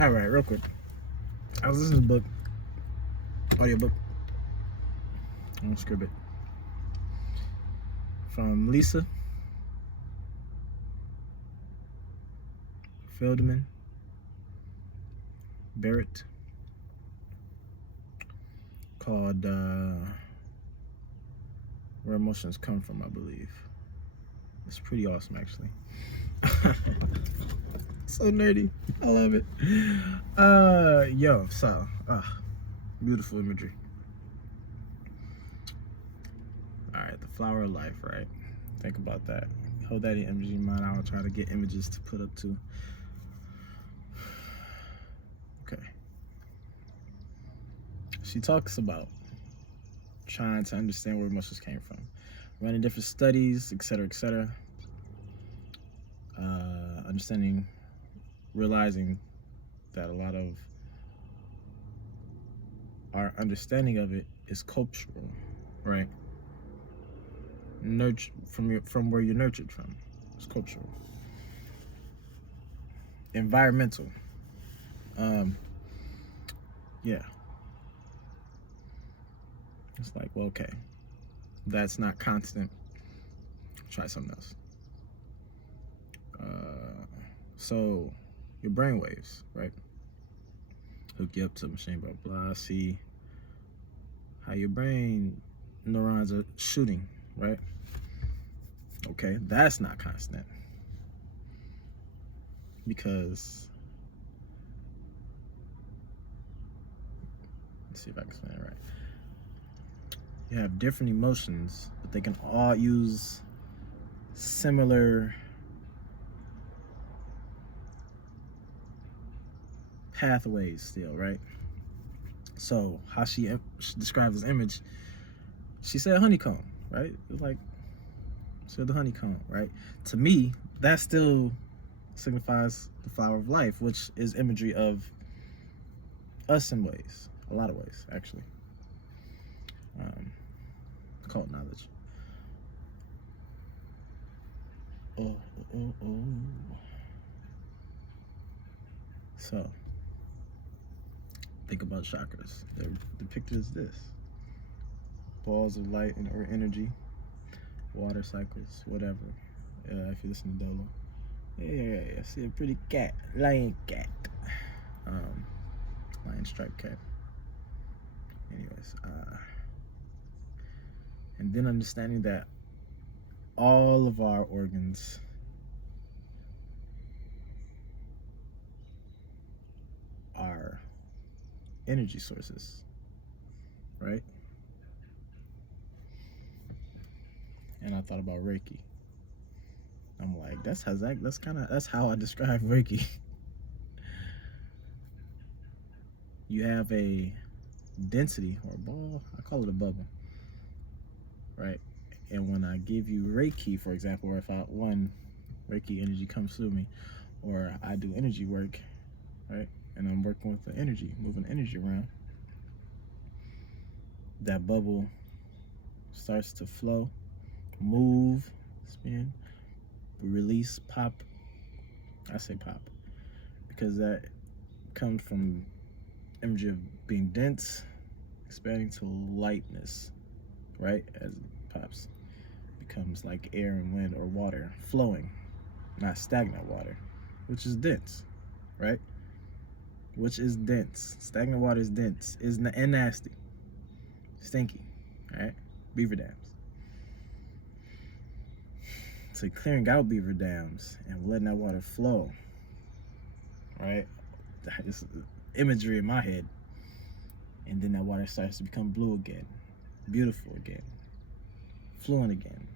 All right, real quick. I was listening to a book, audiobook. I'm gonna script it from Lisa Feldman Barrett called "Where Emotions Come From," I believe. It's pretty awesome, actually. So nerdy. I love it. Beautiful imagery. All right, the flower of life, right? Think about that. Hold that image in mind. I'll try to get images to put up too. Okay. She talks about trying to understand where emotions came from, running different studies, etc., etc. Understanding, realizing that a lot of our understanding of it is cultural, right? Nurture from where you're nurtured from. It's cultural. Environmental. Yeah. It's like, well, okay, that's not constant. Try something else. So your brain waves, right? Hook you up to the machine, blah blah. See how your brain neurons are shooting, right? Okay, that's not constant because let's see if I can explain it right. You have different emotions, but they can all use similar pathways still, right? So how she describes this image, she said honeycomb, right? It's like, so the honeycomb, right? To me, that still signifies the flower of life, which is imagery of us in ways, a lot of ways, actually. Cult knowledge. Oh. So, think about chakras. They're depicted as this: balls of light or energy, water cycles, whatever. If you listen to Dolo. Yeah, I see a pretty cat, lion cat. Lion striped cat. Anyways, and then understanding that all of our organs are energy sources, right? And I thought about Reiki. I'm like, that's how I describe Reiki. You have a density or a ball, I call it a bubble, right? And when I give you Reiki, for example, or if Reiki energy comes through me, or I do energy work, right? And I'm working with the energy, moving energy around, that bubble starts to flow, move, spin, release, pop. I say pop because that comes from imagery of being dense, expanding to lightness, right? As it pops, becomes like air and wind or water flowing, not stagnant water, which is dense, right? Which is dense. Stagnant water is dense, and nasty, stinky, right? Beaver dams. So clearing out beaver dams and letting that water flow, right? It's imagery in my head. And then that water starts to become blue again, beautiful again, fluent again,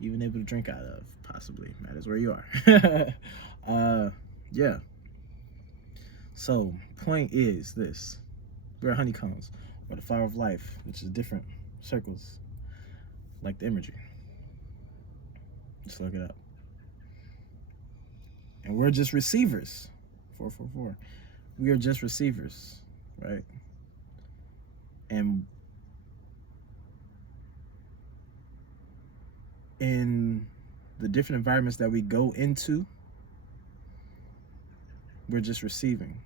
even able to drink out of, possibly. Matters where you are. Yeah. So, point is this. We're honeycombs, or the flower of life, which is different circles, like the imagery. Just look it up. And we're just receivers. 444. We are just receivers, right? And in the different environments that we go into, We're just receiving.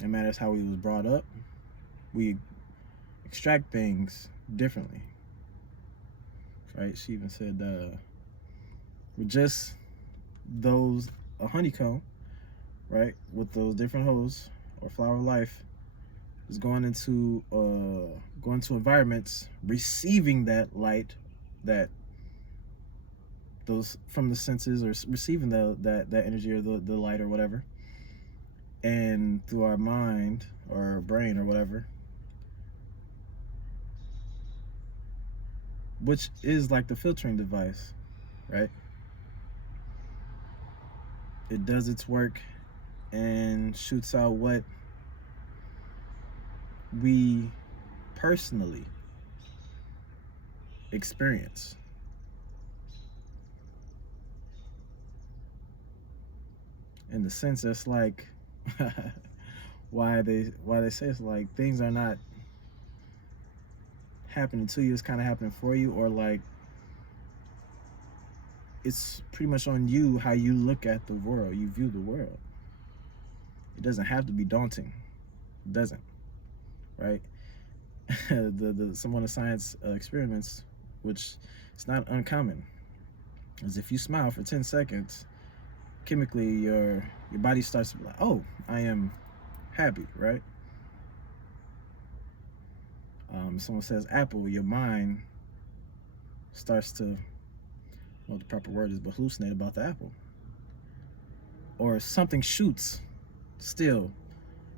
No matter how we was brought up, we extract things differently. Right? She even said, we're just a honeycomb, right? With those different holes or flower of life is going into environments, receiving that light, that those from the senses, or receiving that energy or the light or whatever, and through our mind or our brain or whatever, which is like the filtering device, right? It does its work and shoots out what we personally experience. In the sense, that's like why they say it's like things are not happening to you, it's kind of happening for you, or like it's pretty much on you how you look at the world, you view the world. It doesn't have to be daunting. It doesn't, right? Some of the science experiments, which it's not uncommon, is if you smile for 10 seconds, chemically your body starts to be like, oh, I am happy, right? Someone says apple, your mind starts to, well, the proper word is, but hallucinate about the apple. Or something shoots, still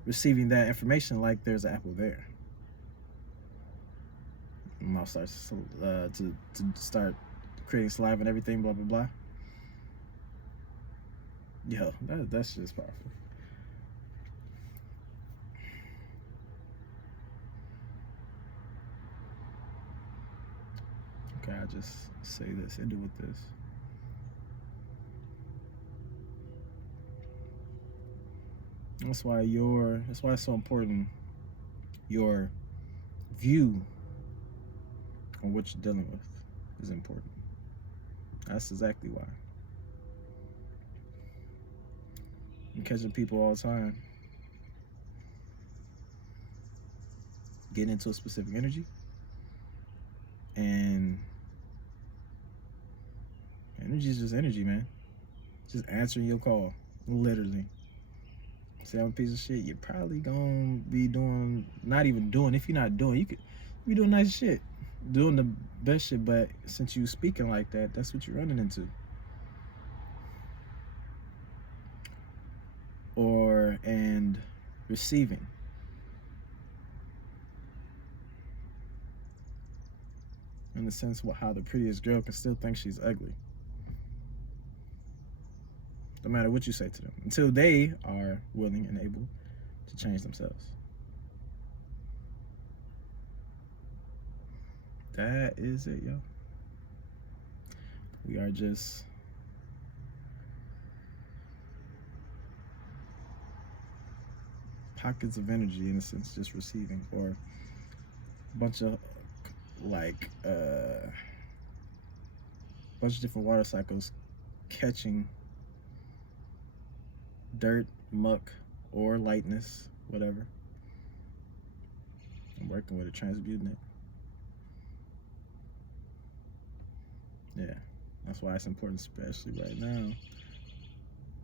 receiving that information like there's an apple there. The mouth starts to start creating saliva and everything, blah blah blah. Yo, that's just powerful. Okay, I just say this, end it with this. That's why it's so important. Your view on what you're dealing with is important. That's exactly why. I'm catching people all the time getting into a specific energy, and energy is just energy, man. Just answering your call, literally. Say I'm a piece of shit, you're probably gonna be doing, not even doing, if you're not doing, you could be doing nice shit, doing the best shit, but since you speaking like that, that's what you're running into. And receiving. In the sense of how the prettiest girl can still think she's ugly. No matter what you say to them, until they are willing and able to change themselves. That is it, yo. We are just pockets of energy, in a sense, just receiving, or a bunch of like bunch of different water cycles catching dirt, muck, or lightness, whatever. I'm working with it, transmuting it. Yeah, that's why it's important, especially right now,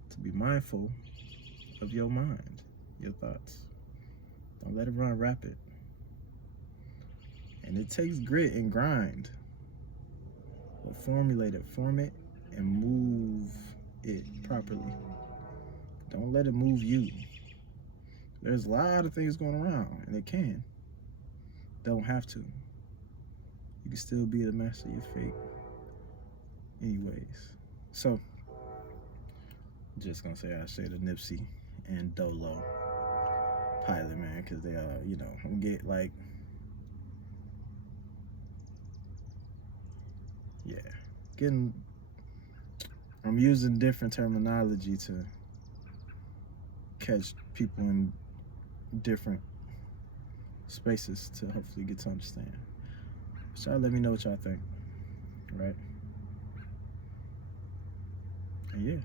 to be mindful of your mind, your thoughts. Don't let it run rapid. And it takes grit and grind. But form it, and move it properly. Don't let it move you. There's a lot of things going around, and it can. Don't have to. You can still be the master of your fate. Anyways, so just gonna say I say the Nipsey and Dolo pilot, man, because they are, I'm get like, yeah, I'm using different terminology to catch people in different spaces to hopefully get to understand. So let me know what y'all think, right? And yeah.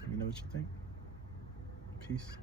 Let me know what you think. Peace.